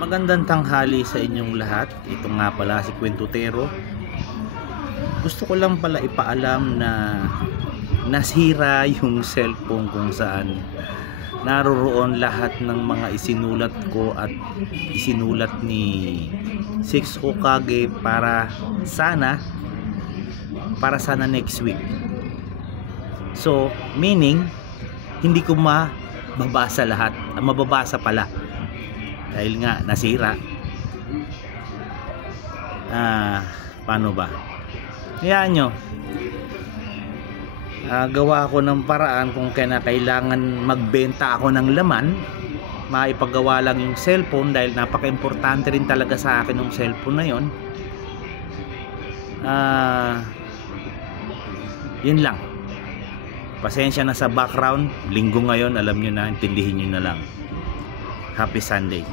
Magandang tanghali sa inyong lahat. Ito nga pala si Kwentutero. Gusto ko lang pala ipaalam na nasira yung cellphone kung saan naroroon lahat ng mga isinulat ko at isinulat ni Six Hokage para sana next week. So, meaning hindi ko mababasa lahat. Mababasa pala dahil nga nasira. Paano ba? Hayaan nyo, gawa ako ng paraan kung kailangan magbenta ako ng laman, maipagawa lang yung cellphone dahil napaka-importante rin talaga sa akin yung cellphone na yon. Yun lang. Pasensya na sa background. Linggo ngayon, alam nyo na, intindihin nyo na lang. Happy Sunday.